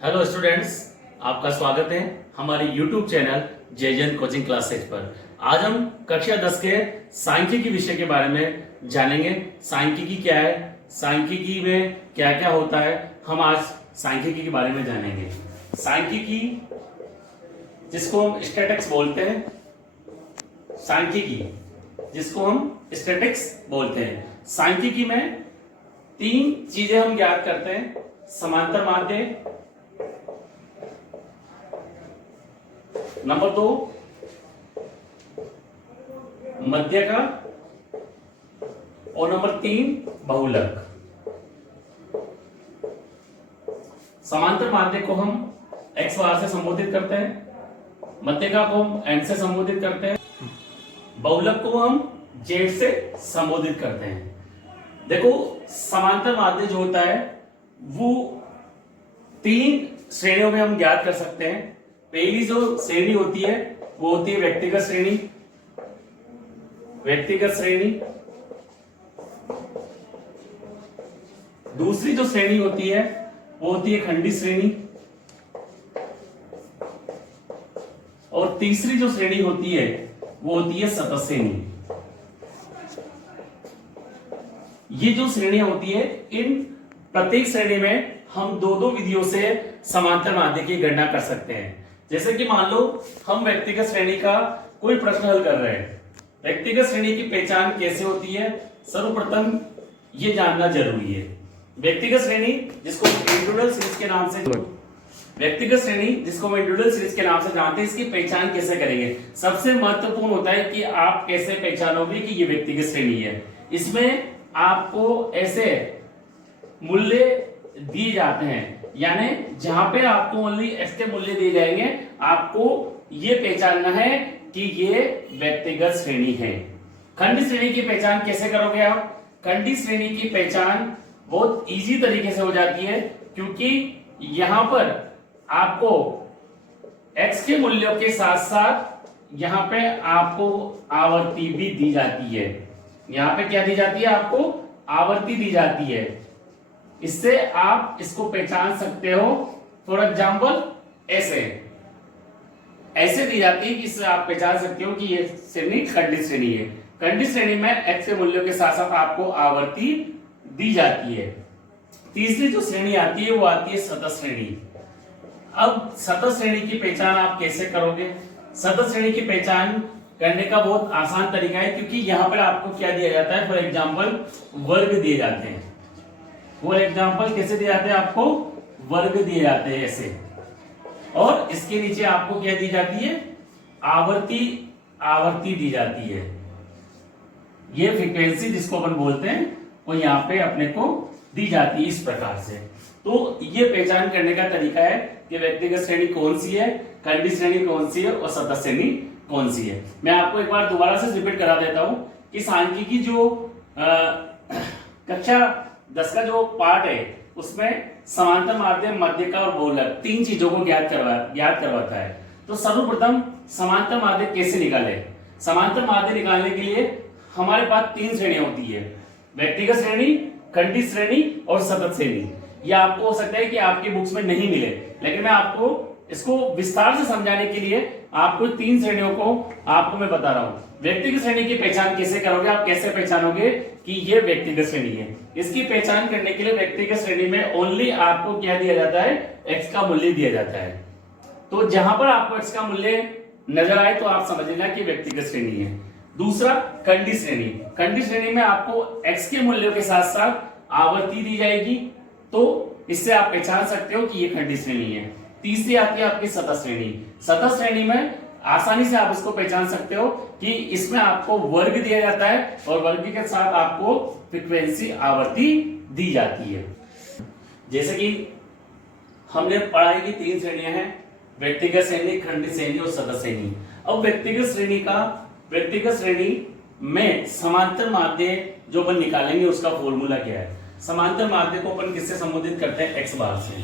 Hello students, आपका स्वागत है हमारे YouTube चैनल जयजन कोचिंग क्लासेज पर। आज हम कक्षा 10 के सांख्यिकी विषय के बारे में जानेंगे। सांख्यिकी क्या है, सांख्यिकी में क्या क्या होता है, हम आज सांख्यिकी के बारे में जानेंगे। सांख्यिकी जिसको हम स्टैटिक्स बोलते हैं, सांख्यिकी जिसको हम स्टैटिक्स बोलते हैं। सांख्यिकी में तीन चीजें हम ज्ञात करते हैं: समांतर माध्य, नंबर 2 मध्य का, और नंबर 3 बहुलक। समांतर माध्य को हम x बार से संबोधित करते हैं, मध्यका को हम n से संबोधित करते हैं, बहुलक को हम z से संबोधित करते हैं। देखो, समांतर माध्य जो होता है वो तीन श्रेणियों में हम ज्ञात कर सकते हैं। पहली जो श्रेणी होती है वो होती है व्यक्तिगत श्रेणी। व्यक्तिगत श्रेणी। दूसरी जो श्रेणी होती है वो होती है खंडी श्रेणी। और तीसरी जो श्रेणी होती है वो होती है सतत श्रेणी। ये जो श्रेणियां होती है, इन प्रत्येक श्रेणी में हम दो दो विधियों से समांतर माध्य की गणना कर सकते हैं। जैसे कि मान लो हम व्यक्तिगत श्रेणी का कोई प्रश्न हल कर रहे हैं। व्यक्तिगत श्रेणी की पहचान कैसे होती है, सर्वप्रथम ये जानना जरूरी है। व्यक्तिगत श्रेणी जिसको इंडिविजुअल सीरीज के नाम से व्यक्तिगत श्रेणी जिसको हम इंडिविजुअल सीरीज के नाम से जानते हैं, इसकी पहचान कैसे करेंगे। सबसे महत्वपूर्ण होता है कि आप कैसे पहचानोगे कि ये व्यक्तिगत श्रेणी है। इसमें आपको ऐसे मूल्य दिए जाते हैं, यानी जहां पे आपको ओनली x के मूल्य दिए जाएंगे, आपको ये पहचानना है कि ये व्यक्तिगत श्रेणी है। खंडी श्रेणी की पहचान कैसे करोगे आप? खंडी श्रेणी की पहचान बहुत इजी तरीके से हो जाती है, क्योंकि यहां पर आपको x के मूल्यों के साथ साथ यहां पे आपको आवर्ती भी दी जाती है। यहां पे क्या दी जाती है? आपको आवर्ती दी जाती है। इससे आप इसको पहचान सकते हो। फॉर एग्जाम्पल ऐसे दी जाती है कि इससे आप पहचान सकते हो कि ये श्रेणी खंडित श्रेणी है। खंडित श्रेणी में x के मूल्यों के साथ साथ आपको आवर्ती दी जाती है। तीसरी जो श्रेणी आती है वो आती है सतत श्रेणी। अब सतत श्रेणी की पहचान आप कैसे करोगे? सतत श्रेणी की पहचान करने का बहुत आसान तरीका है, क्योंकि यहां पर आपको क्या दिया जाता है? फॉर एग्जाम्पल वर्ग दिए जाते हैं। फॉर एग्जाम्पल कैसे दिए जाते हैं? आपको वर्ग दिए जाते हैं ऐसे, और इसके नीचे आपको क्या दी जाती है? आवर्ती दी जाती है। ये फ्रीक्वेंसी जिसको अपन बोलते हैं वो यहाँ पे अपने को दी जाती है इस प्रकार से। तो ये पहचान करने का तरीका है कि व्यक्तिगत श्रेणी कौन सी है, खंडी श्रेणी कौन सी है और सतत श्रेणी कौन सी है। मैं आपको एक बार दोबारा से रिपीट करा देता हूं कि सांख्यिकी जो कक्षा 10 का जो पार्ट है उसमें समांतर माध्य, मध्यका और बहुलक तीन चीजों को ज्ञात करवाता है। तो सर्वप्रथम समांतर माध्य कैसे निकाले? समांतर माध्य निकालने के लिए हमारे पास तीन श्रेणियां होती है: व्यक्तिगत श्रेणी, खंडी श्रेणी और सतत श्रेणी। यह आपको हो सकता है कि आपकी बुक्स में नहीं मिले, लेकिन मैं आपको इसको विस्तार से समझाने के लिए आपको तीन श्रेणियों को आपको मैं बता रहा हूं। व्यक्तिगत श्रेणी की पहचान कैसे करोगे? आप कैसे पहचानोगे कि ये व्यक्तिगत श्रेणी है? इसकी पहचान करने के लिए व्यक्तिगत श्रेणी में ओनली आपको क्या दिया जाता है? x का मूल्य दिया जाता है। तो जहां पर आपको x का मूल्य नजर आए तो आप समझ लेना कि व्यक्तिगत श्रेणी है। दूसरा खंडी श्रेणी। खंडी श्रेणी में आपको x के मूल्यों के साथ साथ आवर्ती दी जाएगी, तो इससे आप पहचान सकते हो कि ये खंडी श्रेणी है। तीसरी आती है आपकी सतत श्रेणी। सतत श्रेणी में आसानी से आप इसको पहचान सकते हो कि इसमें आपको वर्ग दिया जाता है और वर्ग के साथ आपको फ्रीक्वेंसी आवर्ती दी जाती है। जैसे कि हमने पढ़ाई की तीन श्रेणियां हैं: व्यक्तिगत श्रेणी, खंडित श्रेणी और सतत श्रेणी। अब व्यक्तिगत श्रेणी में समांतर माध्य जो अपन निकालेंगे उसका फॉर्मूला क्या है? समांतर माध्य को अपन किससे संबोधित करते हैं? x बार से।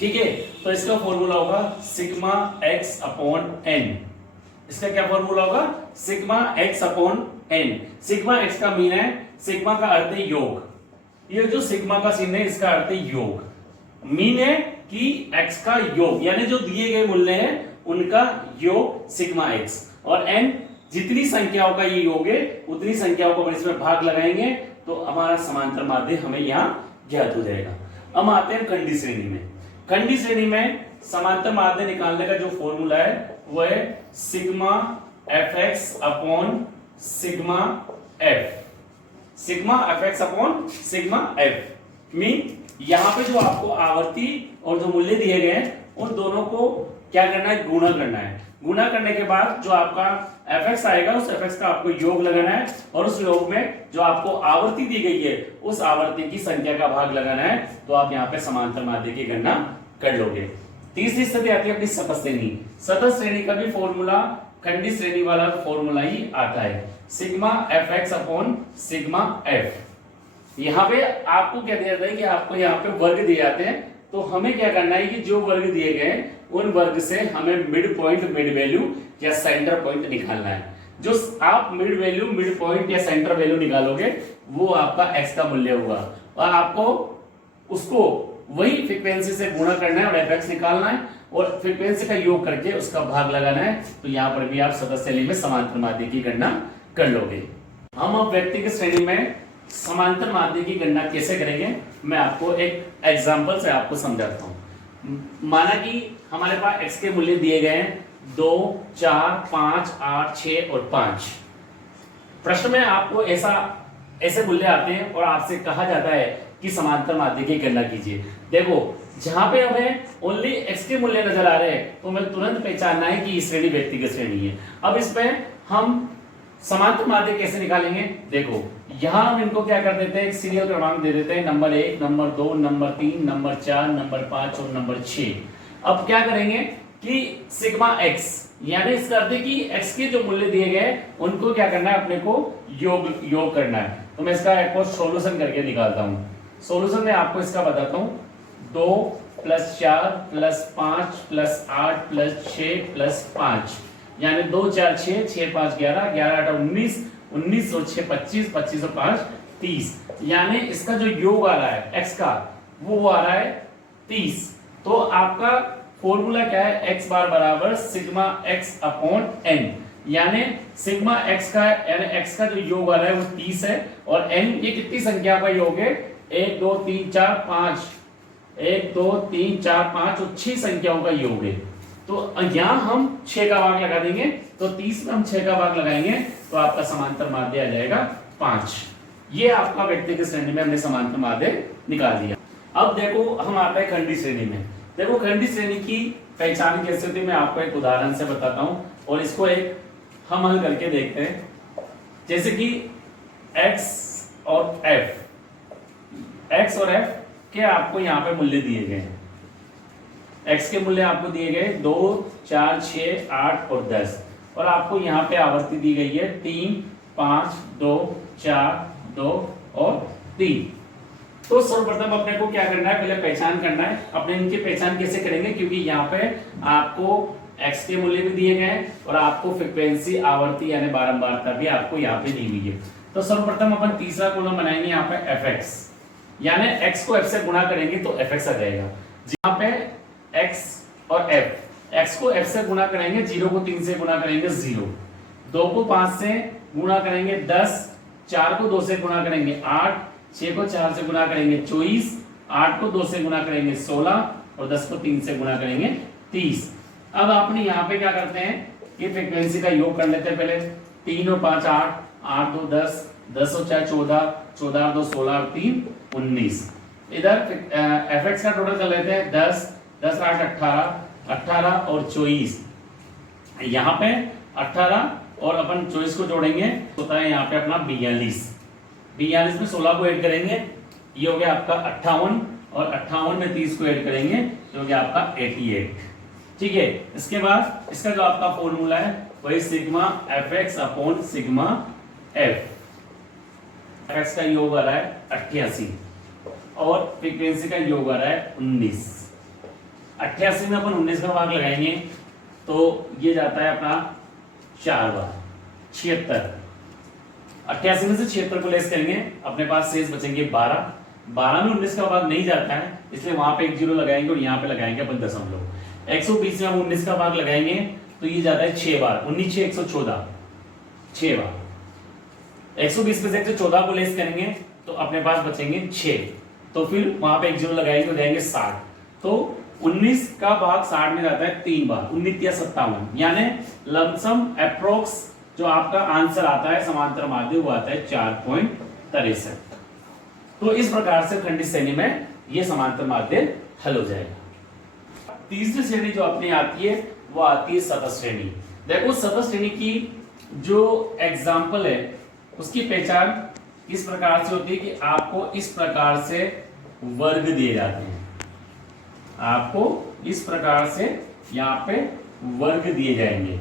ठीक है, तो इसका फॉर्मूला होगा सिग्मा x अपॉन n। इसका क्या फॉर्मूला होगा? Sigma x upon n। Sigma x का मीन है, सिग्मा का अर्थ है योग। ये जो सिग्मा का चिन्ह है इसका अर्थ है योग। मीन है कि x का योग यानी जो दिए गए मूल्य हैं उनका योग सिग्मा x, और n जितनी संख्याओं का ये योग है उतनी संख्याओं को इसमें भाग लगाएंगे तो हमारा समांतर माध्य हमें यहाँ ज्ञात हो जाएगा। अब आते हैं खंडी श्रेणी में। खंडी श्रेणी में समांतर माध्य निकालने का जो फॉर्मूला है वो है sigma fx upon sigma f, sigma fx upon sigma f mean यहाँ पे जो आपको आवर्ती और जो मूल्य दिए गए हैं उन दोनों को क्या करना है, गुणा करना है। गुणा करने के बाद जो आपका fx आएगा उस fx का आपको योग लगाना है, और उस योग में जो आपको आवर्ती दी गई है उस आवर्ती की संख्या का भाग लगाना है, तो आप यहाँ पे समांतर माध्य की गणना कर लोगे। तीसरी स्थिति आती है अपनी सतत श्रेणी। सतत श्रेणी का भी फॉर्मूला खंडी श्रेणी वाला फॉर्मूला ही आता है, sigma fx upon sigma f। यहाँ पे आपको क्या दिया जाता है कि आपको यहाँ पे वर्ग दिए जाते हैं, तो हमें क्या करना है कि जो वर्ग दिए गए उन वर्ग से हमें मिड पॉइंट, मिड वैल्यू या सेंटर पॉइंट निकालना है। जो आप मिड वैल्यू, मिड पॉइंट या सेंटर वैल्यू निकालोगे वो आपका x का मूल्य हुआ, और आपको उसको वही फ्रीक्वेंसी से गुणा करना है और fx निकालना है और फ्रीक्वेंसी का योग करके उसका भाग लगाना है। तो यहाँ पर भी आप सतत श्रेणी में समांतर माध्य की गणना कर लोगे। हम अब व्यक्तिगत श्रेणी में समांतर माध्य की गणना कैसे करेंगे मैं आपको एक एग्जांपल से आपको समझाता हूँ। माना कि हमारे पास x के मूल्य दिए गए हैं 2, 4, 5, 8, 6 और 5। प्रश्न में आपको ऐसे मूल्य आते हैं और आपसे कहा जाता है कि समांतर माध्य की गणना कीजिए। देखो जहां पे हमें ओनली x के मूल्य नजर आ रहे हैं तो हमें तुरंत पहचानना है कि इस श्रेणी व्यक्तिगत श्रेणी है। अब इसमें हम समांतर माध्य कैसे निकालेंगे, देखो यहां हम इनको क्या कर देते हैं, एक सीरियल क्रमांक दे देते हैं, number 1, number 2, number 3, number 4, number 5 और नंबर 6। अब क्या करेंगे कि सिग्मा x यानी इसका अर्थ है कि x के जो मूल्य दिए गए उनको क्या करना है, अपने को योग करना है। तो मैं इसका एक और सॉल्यूशन करके निकालता हूं। सॉल्यूशन में आपको इसका बताता हूं, 2 + 4 + 5 + 8 + 6 + 5 यानी 2 4 6 6 5 11 11 8 19 19 और 6 25 25 और 5 30 यानी इसका जो योग आ रहा है x का वो आ रहा है 30। तो आपका फॉर्मूला क्या है, x बार बराबर सिग्मा x अपॉन n, यानी सिग्मा x का यानी x का जो योग आ रहा है वो 30 है और n ये कितनी संख्या का योग है, 1 2 3 4 5 1 2 3 4 5 और 6 संख्याओं का योग है। तो यहां हम 6 का भाग लगा देंगे, तो 30 में हम 6 का भाग लगाएंगे तो आपका समांतर माध्य आ जाएगा 5। ये आपका व्यक्तिगत श्रेणी में हमने समांतर माध्य निकाल दिया। अब देखो हम आते हैं खंडी श्रेणी में। देखो खंडी श्रेणी की पहचान कैसे होती है मैं आपको एक उदाहरण से बताता हूं और इसको एक हम हल करके देखते हैं। जैसे कि x और f के आपको यहाँ पे मूल्य दिए गए हैं। x के मूल्य आपको दिए गए 2 4 6 8 और 10 और आपको यहाँ पे आवर्ती दी गई है 3 5 2 4 2 और 3। तो सर्वप्रथम अपने को क्या करना है, पहले पहचान करना है। अपने इनकी पहचान कैसे करेंगे, क्योंकि यहाँ पे आपको x के मूल्य भी दिए गए हैं और आपको फ्रीक्वेंसी आवर्ती यानी बारंबारता भी आपको यहाँ पे दी हुई है। तो सर्वप्रथम अपन तीसरा कॉलम बनाएंगे यहाँ पे fx, यानी x को f से गुणा करेंगे तो fx आ जाएगा। यहाँ पे x और x को f से गुणा करेंगे, 0 को 3 से गुणा करेंगे 0, 2 को 5 से गुणा करेंगे 10, 4 को 2 से गुणा करेंगे 8, 6 को 4 से गुणा करेंगे 24, 8 को 2 से गुणा करेंगे 16 और 10 को 3 से गुणा करेंगे 30। अब आपने यहाँ पे क्या करते हैं कि फ्रीक्वेंसी का योग कर लेते हैं। पहले 3 और 5 8, 8 2 10, 10 और 4 14, 14 और 2 16 और 3 19। इधर fx का टोटल कर लेते हैं 10, 10 8 18, 18 और 24। यहाँ पे 18 और अपन 24 को जोड़ेंगे होता है यहाँ पे अपना 42। 42 में 16 को ऐड करेंगे, ये हो गया आपका 58 और 58 में 30 को ऐड करेंगे तो हो गया आपका 88। ठीक है, इसके बाद इसका जो आपका फॉर्मूला है वही sigma fx upon sigma f। fx का योग आ रहा है 88 और फ्रीक्वेंसी का योग आ रहा है 19। 88 में अपन 19 का भाग लगाएंगे तो ये जाता है अपना 4 बार 76। 88 में से 76 को लेस करेंगे, अपने पास शेष बचेंगे 12। 12 में 19 का भाग नहीं जाता है, इसलिए वहां पे एक जीरो लगाएंगे और यहाँ पे लगाएंगे अपन दशमलव। 120 में हम 19 का भाग लगाएंगे तो ये जाता है 6 बार, 19 6 114, 6 बार। 120 में से 114 को लेस करेंगे तो अपने पास बचेंगे 6, तो फिर वहां पे एक जीरो लगाएंगे हो जाएंगे 60। तो 19 का भाग 60 में जाता है 3 बार, 19 या 57, यानी लमसम अप्रोक्स जो आपका आंसर आता है समांतर माध्य वो आता है 4.63। तो इस प्रकार से खंडित श्रेणी में ये समांतर माध्य हल हो जाएगा। तीसरी श्रेणी जो अपनी आती है वो आती है सतत श्रेणी। देखो सतत श्रेणी की जो एग्जाम्पल है उसकी पहचान इस प्रकार से होती है कि आपको इस प्रकार से वर्ग दिए जाते हैं, आपको इस प्रकार से यहाँ पे वर्ग दिए जाएंगे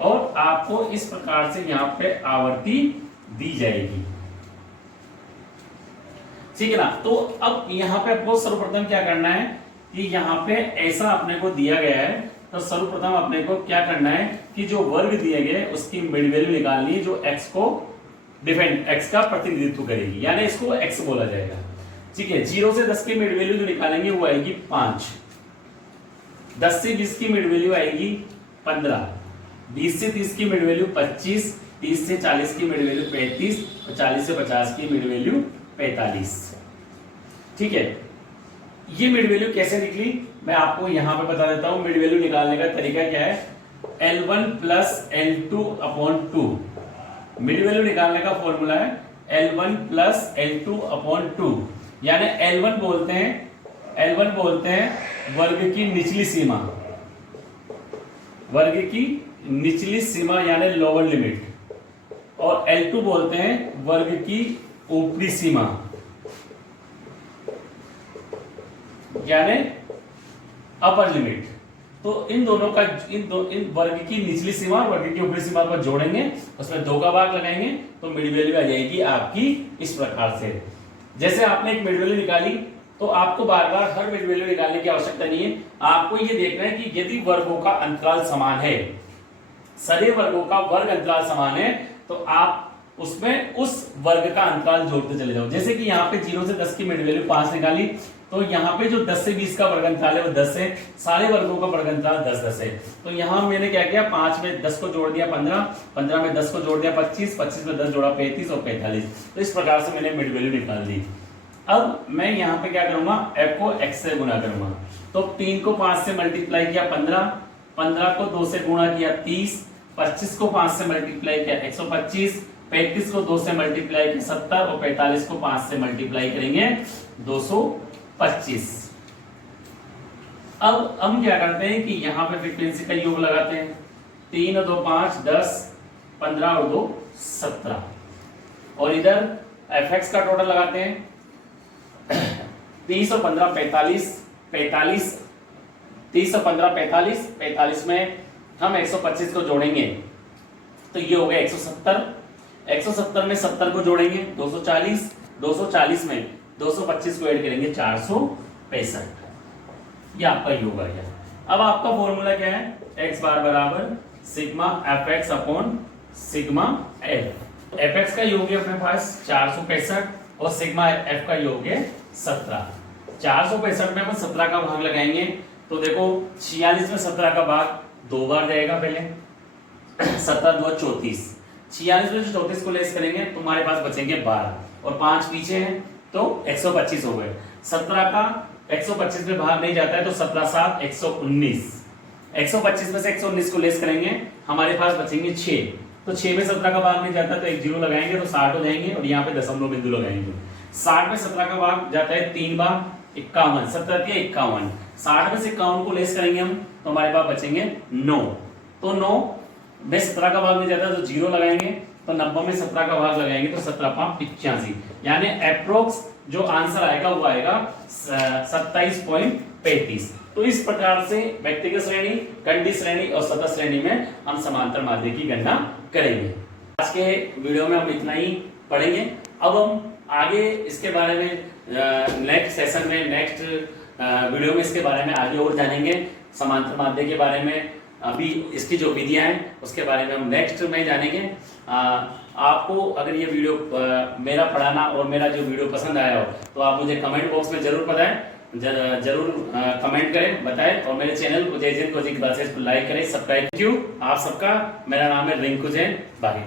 और आपको इस प्रकार से यहाँ पे आवर्ती दी जाएगी, ठीक है ना। तो अब यहाँ पे आपको सर्वप्रथम क्या करना है कि यहाँ पे ऐसा अपने को दिया गया है, तो सर्वप्रथम अपने को क्या करना है कि जो वर्ग दिए गए उसकी मिड वैल्यू निकालनी है जो x को डिफेंड x का प्रतिनिधित्व करेगी, यानी इसको x बोला जाएगा, ठीक है। 0 से 10 की मिड वैल्यू जो निकालेंगे वो आएगी 5, 10 से 20 की मिड वैल्यू आएगी 15, 20 से 30 की मिड वैल्यू 25, 30 से 40 की मिड वैल्यू 35 और 40 से 50 की मिड वैल्यू 45, ठीक है। ये मिड वैल्यू कैसे निकली मैं आपको यहां पे बता देता हूं। मिड वैल्यू निकालने का तरीका क्या है, L1 plus L2 upon 2। Mid value निकालने का फॉर्मूला है L1 प्लस L2 अपॉन 2, यानी L1 बोलते हैं वर्ग की निचली सीमा, वर्ग की निचली सीमा यानी लोअर लिमिट, और L2 बोलते हैं वर्ग की ऊपरी सीमा यानी अपर लिमिट। तो इन दोनों का इन वर्ग की निचली सीमा और वर्ग की ऊपरी सीमा को जोड़ेंगे, उसमें 2 का भाग लगाएंगे तो मिड वैल्यू आ जाएगी आपकी इस प्रकार से। जैसे आपने एक मिड वैल्यू निकाली तो आपको बार बार हर मिड वैल्यू निकालने की आवश्यकता नहीं है, आपको ये देखना है कि यदि वर्गों का अंतराल समान है, सभी वर्गों का वर्ग अंतराल समान है, तो आप उसमें उस वर्ग का अंतराल जोड़ते चले जाओ। जैसे कि यहाँ पे 0 से 10 की मिड वैल्यू 5 निकाली, तो यहाँ पे जो 10 से 20 का वर्ग अंतराल है वो 10 है, सारे वर्गों का वर्ग अंतराल 10-10 है। तो यहाँ मैंने क्या किया, 5 में 10 को जोड़ दिया 15, 15 में 10 को जोड़ दिया 25, 25 में 10 जोड़ा 35 और 45। तो इस प्रकार से मैंने मिड वैल्यू निकाल दी। अब मैं यहाँ पे क्या करूंगा, f को x से गुणा करूंगा। तो 3 को 5 से मल्टीप्लाई किया 15, 15 को 2 से गुणा किया 30, 25 को 5 से मल्टीप्लाई किया 125, 35 को 2 से मल्टीप्लाई किया 70 और 45 को 5 से मल्टीप्लाई करेंगे 225। अब हम क्या करते हैं कि यहाँ पे फ्रीक्वेंसी का योग लगाते हैं, 3 और 2 5, 10, 15 और 2 17, और इधर fx का टोटल लगाते हैं 30 और 15 45, 45, 30 और 15 45, 45 में हम 125 को जोड़ेंगे तो ये हो गया 170, 170 में 70 को जोड़ेंगे 240, 240 में 225 को ऐड करेंगे 465। ये आपका योग आ गया। अब आपका फॉर्मूला क्या है, x बार बराबर sigma fx upon sigma f। fx का योग है अपने पास 465 और सिग्मा f का योग है 17। 465 में अपन 17 का भाग लगाएंगे तो देखो 46 में 17 का भाग 2 बार जाएगा, पहले 17 2 34, 46 में 34 को लेस करेंगे तो हमारे पास बचेंगे 12 और 5 पीछे हैं तो 125 हो गए। 17 का 125 में भाग नहीं जाता है तो 17 7 119, 125 में से 119 को लेस करेंगे हमारे पास बचेंगे 6, तो 6 में 17 का भाग नहीं जाता तो एक जीरो लगाएंगे तो 60 हो जाएंगे और यहाँ पे दशमलव बिंदु लगाएंगे। 60 में 17 का भाग जाता है 3 बार, 51, 17 के 51, 60 में से 51 को लेस करेंगे हम तो हमारे पास बचेंगे 9, तो 9 में 17 का भाग नहीं जाता तो जीरो लगाएंगे, तो 90 में 17 का भाग लगाएंगे तो 17 यानी अप्रोक्स जो आंसर आएगा वो आएगा 27.35। तो इस प्रकार से व्यक्तिगत श्रेणी, खंडित श्रेणी और सतत श्रेणी में हम समांतर माध्य की गणना करेंगे। आज के वीडियो में हम इतना ही पढ़ेंगे। अब हम आगे इसके बारे में नेक्स्ट सेशन में, नेक्स्ट वीडियो में इसके बारे में आगे और जानेंगे, समांतर माध्य के बारे में, अभी इसकी जो विधियां हैं उसके बारे में हम नेक्स्ट में जानेंगे। आपको अगर ये वीडियो मेरा पढ़ाना और मेरा जो वीडियो पसंद आया हो तो आप मुझे कमेंट बॉक्स में जरूर बताएं, जरूर कमेंट करें, बताएं और मेरे चैनल उज्जैन कोचिंग क्लासेस को लाइक करें, सब्सक्राइब। थैंक यू आप सबका। मेरा नाम है रिंकू जैन। बाय।